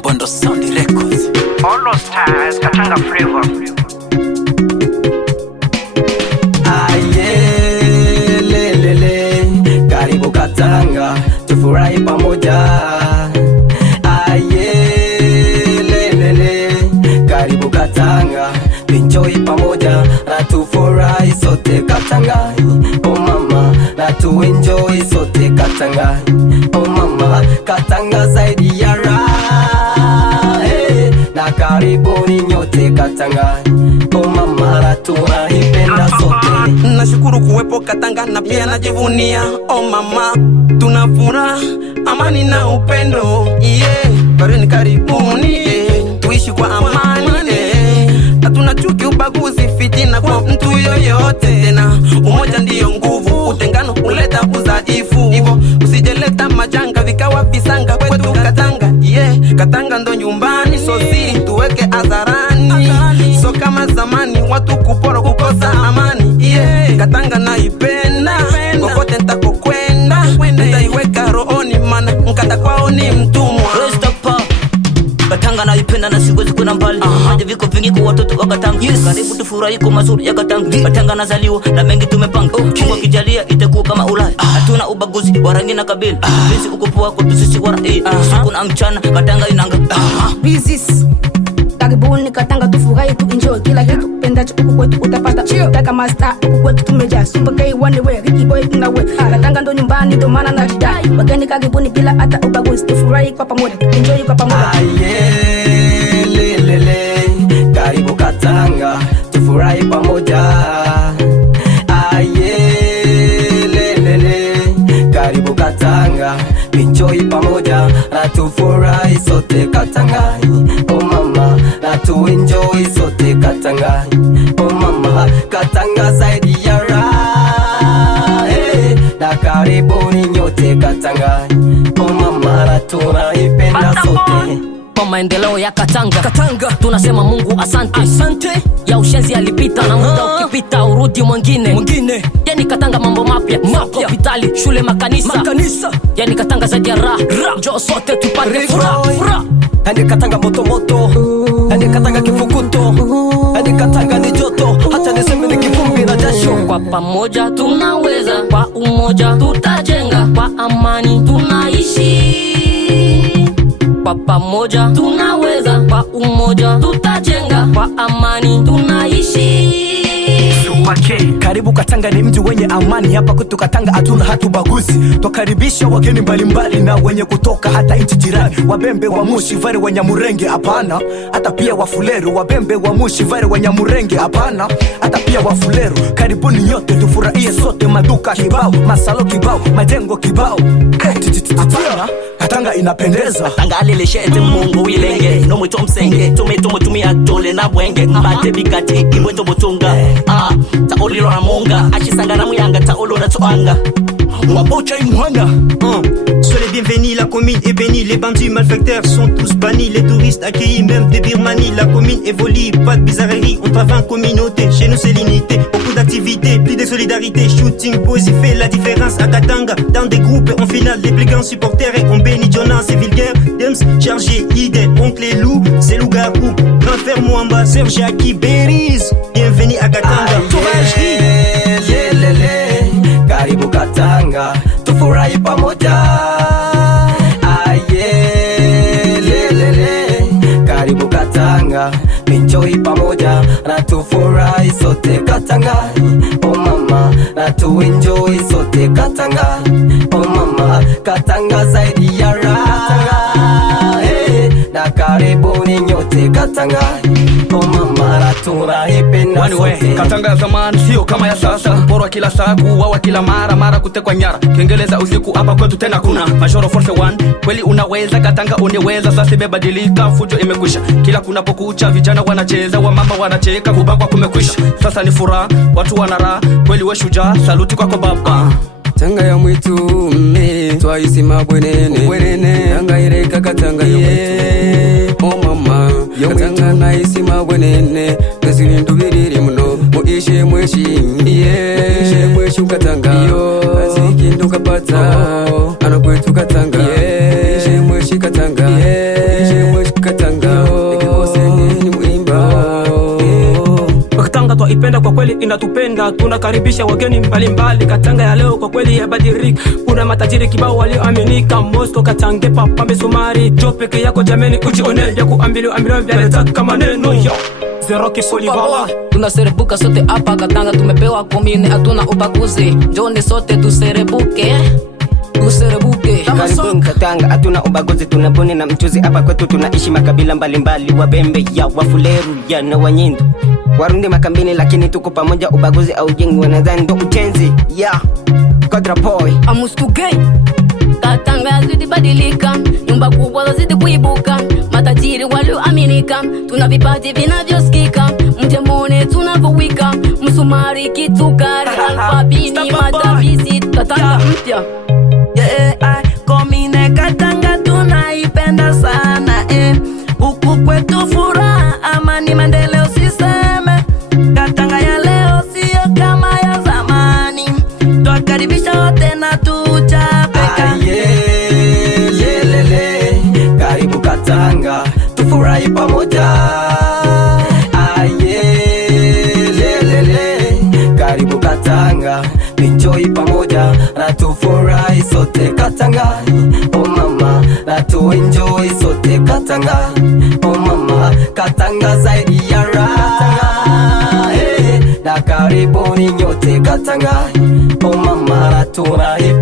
Mbondo Sound Records. All those stars, Katanga flavor. Aye, lelele, karibu Katanga, tufurahi pamoja. Aye, lelele, karibu Katanga, enjoy pamoja, na tufurahi sote Katanga. Oh mama, na tu enjoy sote Katanga. Oh mama, Katanga zaidi ya raha. Hey, na karibuni nyote Katanga. Oh mama, na tunaipenda sote. Nashukuru kuwepo Katanga na pia najivunia. Oh mama, tuna furaha, amani na upendo. Yeah, bareni karibuni, tuishi kwa amani. Hatuna chuki, ubaguzi, fitina kwa mtu yoyote. Tena umoja ndiyo nguvu, utengano huleta udhaifu. Hivyo usijeleta majanga vikawa visanga kwetu Katanga. Yeah, Katanga ndo nyumbani, so siri tuweke hadharani. So kama zamani watu kupora kukosa amani. Yeah, Katanga naipenda, kokote nitakokwenda nitaiweka rohoni, maana mkata kwao ni mtumwa. Katanga naipenda na siwezi kwenda mbali. Maji viko vingi kwa watoto wa Katanga. Karibu tufurahi kwa mazuri ya Katanga. Katanga nazaliwa na mengi tumepanga. Mungu akijalia itakuwa kama Ulaya. Hatuna ubaguzi wa rangi na kabila. Sisi uko poa kwa sisi wala siku na mchana Katanga inanga. Business karibuni Katanga, tufurahi tu enjoy kila kitu pendacho huku kwetu utapata. Taka master huku kwetu tumejaa. Super K one way, Ricky boy tunawe. Katanga ndo nyumbani, ndo maana najidai. Wageni karibuni bila hata ubaguzi, tufurahi kwa pamoja, enjoy kwa pamoja. Aye, lelele, karibu Katanga, tufurahi pamoja. Aye, lelele, karibu Katanga, enjoy pamoja, na tufurahi sote Katanga. Oh mama, na tu enjoy sote Katanga. Oh mama, Katanga zaidi ya raha. Hey, na karibuni nyote Katanga. Oh mama, na tunaipenda sote. Kwa maendeleo ya Katanga, tunasema Mungu asante. Ya ushenzi alipita na muda ukipita urudi mwingine. Yani Katanga mambo mapya, hospitali, shule, makanisa. Yani Katanga zaidi ya raha. Njoo sote tupate furaha. Andi Katanga moto moto, andi Katanga kifukuto, andi Katanga ni joto, hata niseme ni kivumbi na jasho. Kwa pamoja tunaweza, kwa umoja tutajenga, kwa amani tunaishi. Kwa pamoja tunaweza, kwa umoja tutajenga, kwa amani tunaishi. Karibu Katanga ni mji wenye amani. Hapa kwetu Katanga hatuna hatubaguzi. Twakaribisha wageni mbalimbali na wenye kutoka hata nchi jirani. Wabembe wa Mushi, Vare wa Nyamurenge hapana. Hata pia Wafuleru. Wabembe wa Mushi, Vare wa Nyamurenge hapana. Hata pia Wafuleru. Karibuni nyote tufurahie sote. Maduka kibao, masalo kibao, majengo kibao. Katanga inapendeza. Katanga alileshete Mungu wilenge. No mwito msenge, tumia tole na bwenge. Mbate bikati, imweto botunga. Taoli lora monga, achisanga na muyanga, taolo na toanga. Wabocha imuhanga. Soyez les bienvenus, la commune est bénie. Les bandits malfacteurs sont tous bannis. Les touristes accueillis même des Birmanie. La commune évolue, pas de bizarrerie. On travaille en communauté, chez nous c'est l'unité. Beaucoup d'activités, plus de solidarité. Shooting, poésie fait la différence à Katanga. Dans des groupes, en finale, les plus grands supporters. Et on bénit Jonas, c'est vulgaire. Dems, chargé, idée, oncle et loup, c'est loup-garou. Grand frère Mouamba, sœur Jackie, Beriz. Bienvenue à Katanga. Karibu Katanga, tufurahi pamoja. Aye, lelele, karibu Katanga, enjoy pamoja, na tufurahi sote Katanga. Oh mama, na tu enjoy sote Katanga. Oh mama, Katanga zaidi ya raha. Hey, na karibuni nyote Katanga. Oh mama, na tunaipenda sote. Katanga ya zamani sio kama ya sasa. Porwa kila saa, kuuawa kila mara kutekwa nyara. Kiingereza usiku hapa kwetu tena kuna Majoro Force One. Kweli unaweza Katanga uniweza, sasa imebadilika, fujo imekwisha. Kila kunapokucha vijana wanacheza, wamama wanacheka, kubakwa kumekwisha. Sasa ni furaha, watu wanara, kweli we shujaa, saluti kwako baba. Katanga ya mwitu twaisi mabwenene Katanga ireka Katanga ya mwitu. Oh mama, Katanga naisi mabwenene Nasirindu viriri mno muishe mweshi. Muishe mweshi Katanga Azikindu kapata Ano kwetu Katanga Muishe mweshi Katanga Muishe mweshi inatupenda, tunakaribisha wageni mbalimbali. Katanga ya leo kwa kweli ya badirika, kuna matajiri kibao walioaminika. Mosco Katange papa mesumari, jo peke yako jameni ujione vya kuambiliwa vya letaka maneno yo Zero Kisolivala. Tunaserebuka sote hapa Katanga, tumepewa komine, hatuna ubaguzi. Njoni sote tuserebuke, tuserebuke. Karibuni Katanga, hatuna ubaguzi, tunabuni na mchuzi. Hapa kwetu tunaishi makabila mbalimbali, Wabembe ya Wafuleru ya na Wanyindu, Warundi makambini, lakini tuko pamoja. Ubaguzi au jengi wanadhani ndo ujenzi ya Kodra boy Amustuge. Katanga zidi badilika, nyumba kubwa zidi kuibuka, matajiri walioaminika, tuna vipaji vinavyosikika, mjemone tunavowika, msumari kitukari, alfabini matavisi. Katanga mpya komine Katanga tunaipenda sana huku kwetu furaha, amani, maendeleo siseme. Katanga ya leo sio kama ya zamani, twakaribisha wote na tuchapeka. Yelele, karibu Katanga, tufurahi pamoja. Yelele, karibu Katanga, enjoy pamoja na tufurahi sote. Katanga, oh mama, na tu enjoy sote. Katanga, oh mama, Katanga zaidi ya raha. Na karibuni nyote Katanga, oh mama, na tunaipa